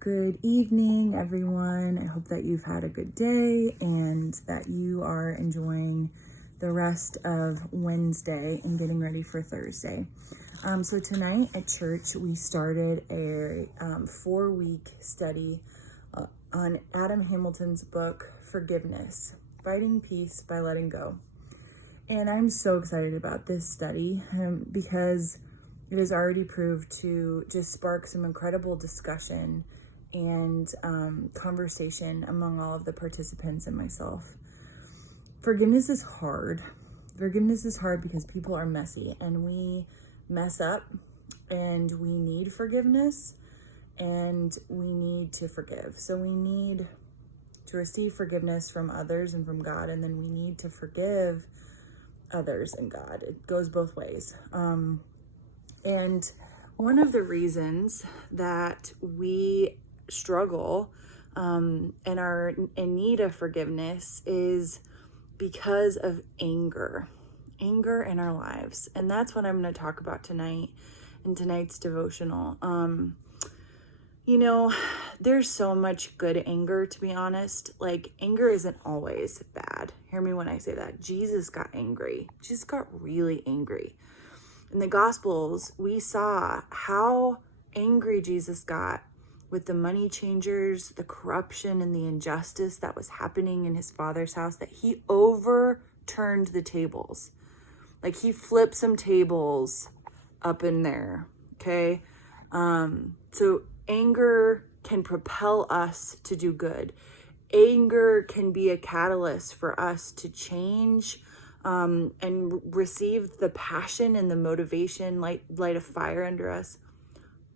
Good evening, everyone. I hope that you've had a good day and that you are enjoying the rest of Wednesday and getting ready for Thursday. So tonight at church, we started a 4-week study on Adam Hamilton's book, Forgiveness, Fighting Peace by Letting Go. And I'm so excited about this study because it has already proved to just spark some incredible discussion and conversation among all of the participants and myself. Forgiveness is hard. Forgiveness is hard because people are messy and we mess up and we need forgiveness and we need to forgive. So we need to receive forgiveness from others and from God, and then we need to forgive others and God. It goes both ways. And one of the reasons that we struggle and are in need of forgiveness is because of anger in our lives. And that's what I'm going to talk about tonight in tonight's devotional. There's so much good anger, to be honest. Like, anger isn't always bad. Hear me when I say that. Jesus got angry. Jesus got really angry. In the Gospels, we saw how angry Jesus got with the money changers, the corruption and the injustice that was happening in his Father's house, that he overturned the tables. Like, he flipped some tables up in there, okay? So anger can propel us to do good. Anger can be a catalyst for us to change and receive the passion and the motivation, light a fire under us,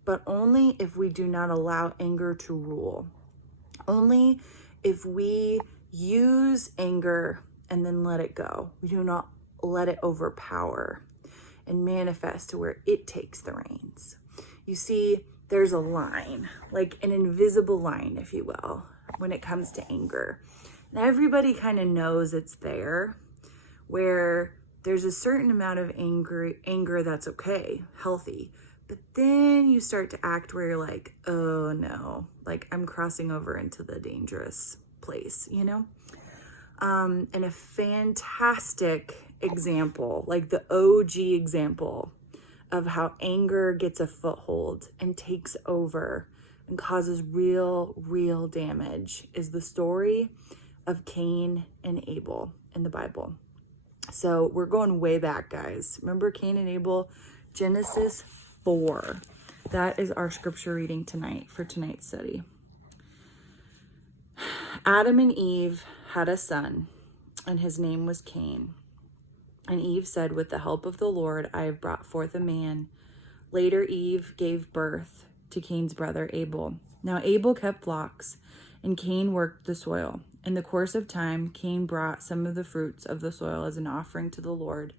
but only if we do not allow anger to rule. Only if we use anger and then let it go. We do not let it overpower and manifest to where it takes the reins. You see, there's a line, like an invisible line, if you will, when it comes to anger. And everybody kind of knows it's there, where there's a certain amount of anger that's okay, healthy. But then you start to act where you're like, oh no, like I'm crossing over into the dangerous place, And a fantastic example, like the OG example of how anger gets a foothold and takes over and causes real damage is the story of Cain and Abel in the Bible. So we're going way back, guys. Remember Cain and Abel? Genesis 4. That is our scripture reading tonight for tonight's study. Adam and Eve had a son, and his name was Cain. And Eve said, with the help of the Lord, I have brought forth a man. Later, Eve gave birth to Cain's brother Abel. Now Abel kept flocks, and Cain worked the soil. In the course of time, Cain brought some of the fruits of the soil as an offering to the Lord,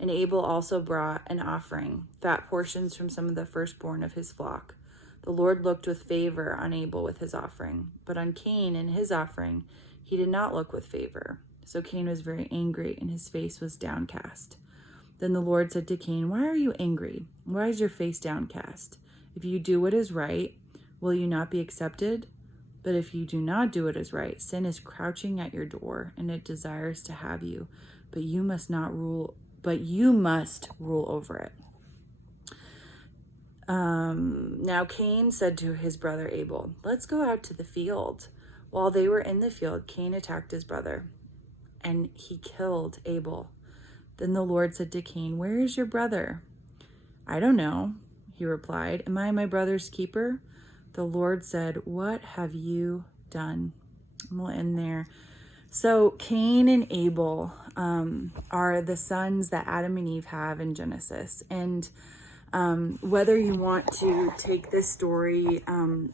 and Abel also brought an offering, fat portions from some of the firstborn of his flock. The Lord looked with favor on Abel with his offering, but on Cain and his offering he did not look with favor. So Cain was very angry, and his face was downcast. Then the Lord said to Cain, why are you angry? Why is your face downcast? If you do what is right, will you not be accepted? But if you do not do what is right, sin is crouching at your door, and it desires to have you, but you must rule over it. Now Cain said to his brother Abel, let's go out to the field. While they were in the field, Cain attacked his brother, and he killed Abel. Then the Lord said to Cain, where is your brother? I don't know, he replied. Am I my brother's keeper? The Lord said, what have you done? And we'll end there. So Cain and Abel are the sons that Adam and Eve have in Genesis. And whether you want to take this story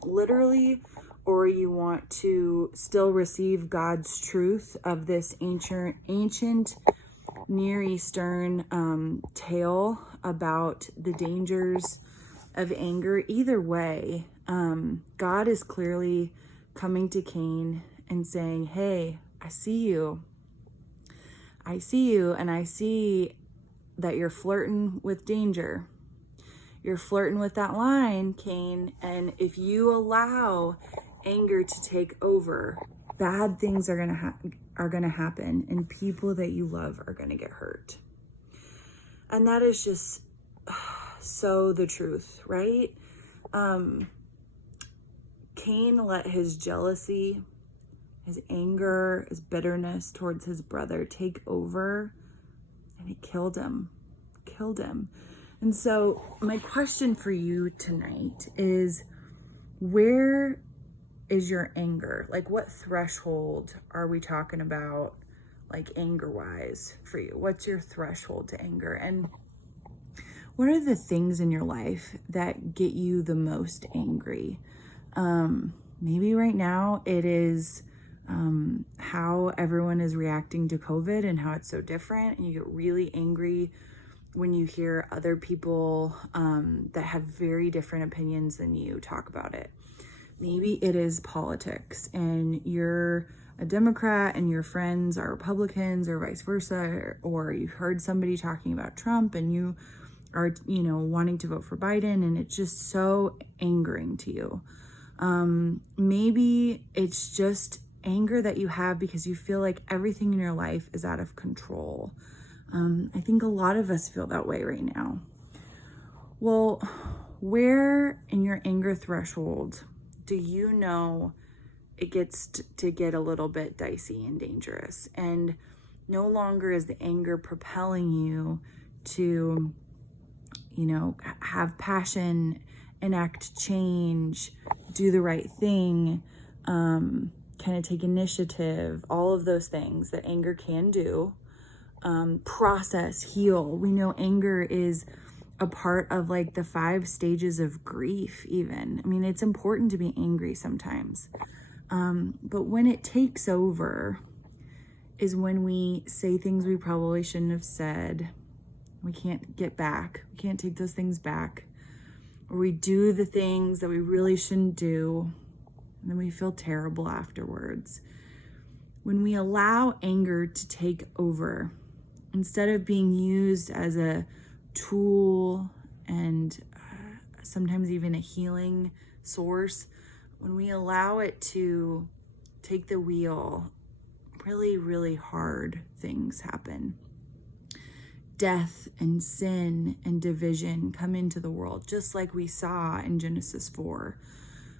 literally, or you want to still receive God's truth of this ancient Near Eastern tale about the dangers of anger, either way, God is clearly coming to Cain and saying, hey, I see you, and I see that you're flirting with danger. you're flirting with that line, Cain. And if you allow anger to take over, bad things are gonna happen, and people that you love are gonna get hurt. And that is just so the truth, right? Cain let his jealousy, his anger, his bitterness towards his brother take over, and it killed him. And so my question for you tonight is, where is your anger? Like, what threshold are we talking about, like, anger-wise for you? What's your threshold to anger? And what are the things in your life that get you the most angry? Maybe right now it is how everyone is reacting to COVID and how it's so different, and you get really angry when you hear other people that have very different opinions than you talk about it. Maybe it is politics, and you're a Democrat and your friends are Republicans, or vice versa, or you heard somebody talking about Trump and you are, wanting to vote for Biden, and it's just so angering to you. Maybe it's just anger that you have because you feel like everything in your life is out of control. I think a lot of us feel that way right now. Well, where in your anger threshold do you know it gets to get a little bit dicey and dangerous? And no longer is the anger propelling you to, have passion, enact change, do the right thing, kind of take initiative, all of those things that anger can do. Process, heal. We know anger is a part of like the 5 stages of grief even. I mean, it's important to be angry sometimes. But when it takes over is when we say things we probably shouldn't have said. We can't get back. We can't take those things back. Or we do the things that we really shouldn't do, and then we feel terrible afterwards. When we allow anger to take over, instead of being used as a tool and sometimes even a healing source, when we allow it to take the wheel, really, really hard things happen. Death and sin and division come into the world, just like we saw in Genesis 4.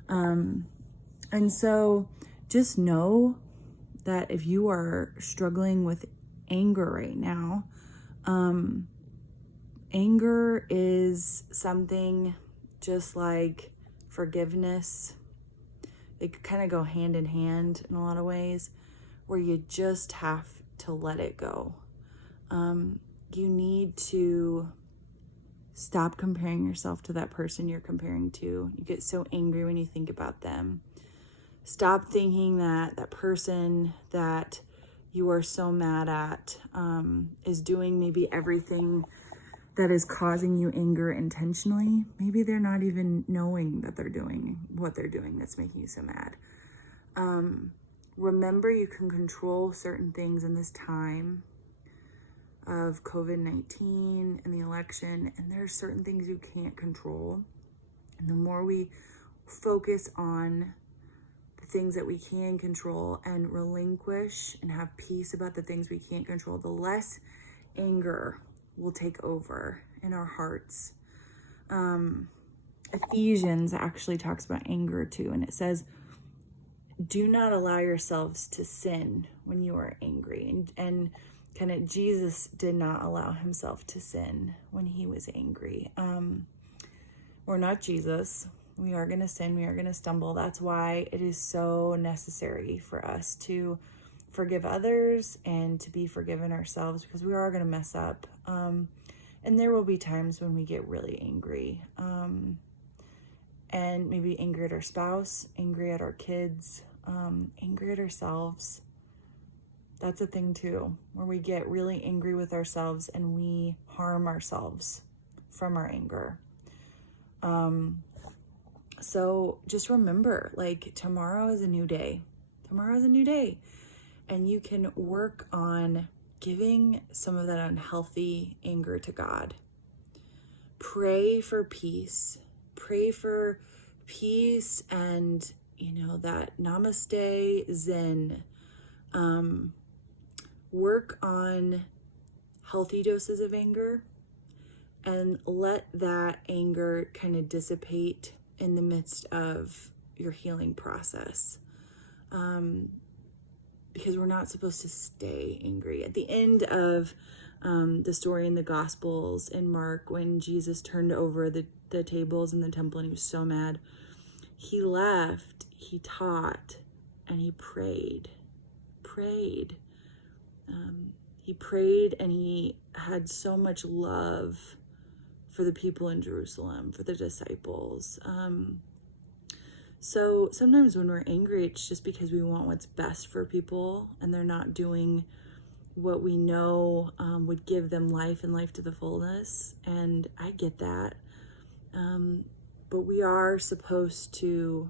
And so just know that if you are struggling with anger right now, anger is something just like forgiveness. They kind of go hand in hand in a lot of ways, where you just have to let it go. You need to stop comparing yourself to that person you're comparing to. You get so angry when you think about them. Stop thinking that that person that you are so mad at is doing maybe everything that is causing you anger intentionally. Maybe they're not even knowing that they're doing what they're doing that's making you so mad. Remember, you can control certain things in this time of COVID-19 and the election, and there are certain things you can't control. And the more we focus on the things that we can control and relinquish and have peace about the things we can't control, the less anger will take over in our hearts. Ephesians actually talks about anger too, and it says, do not allow yourselves to sin when you are angry. And kind of Jesus did not allow himself to sin when he was angry. We're not Jesus. We are going to sin. We are going to stumble. That's why it is so necessary for us to forgive others and to be forgiven ourselves, because we are going to mess up. And there will be times when we get really angry. And maybe angry at our spouse, angry at our kids, angry at ourselves. That's a thing too, where we get really angry with ourselves and we harm ourselves from our anger. So just remember, like, tomorrow is a new day. Tomorrow is a new day. And you can work on giving some of that unhealthy anger to God. pray for peace. Pray for peace and, that namaste zen. Work on healthy doses of anger and let that anger kind of dissipate in the midst of your healing process. Because we're not supposed to stay angry. At the end of the story in the Gospels in Mark, when Jesus turned over the tables in the temple and he was so mad, he left, he taught, and he prayed. He prayed and he had so much love for the people in Jerusalem, for the disciples. So sometimes when we're angry, it's just because we want what's best for people and they're not doing what we know would give them life and life to the fullness. And I get that. But we are supposed to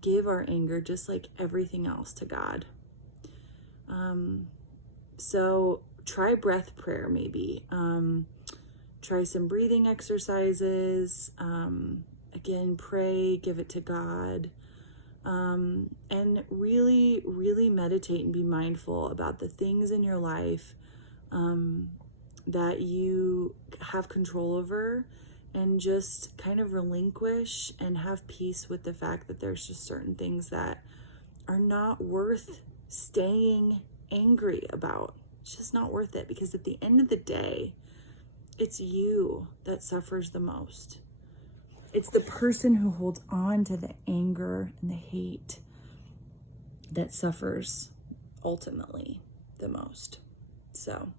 give our anger just like everything else to God. So try breath prayer maybe. Try some breathing exercises. Again, pray, give it to God. And really, really meditate and be mindful about the things in your life that you have control over, and just kind of relinquish and have peace with the fact that there's just certain things that are not worth staying angry about. It's just not worth it, because at the end of the day, it's you that suffers the most. It's the person who holds on to the anger and the hate that suffers ultimately the most. So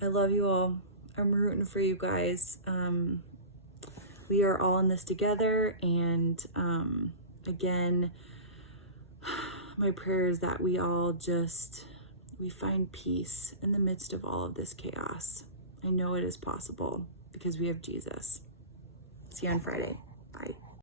I love you all. I'm rooting for you guys. We are all in this together. And again, my prayer is that we all we find peace in the midst of all of this chaos. I know it is possible because we have Jesus. See you on Friday. Bye.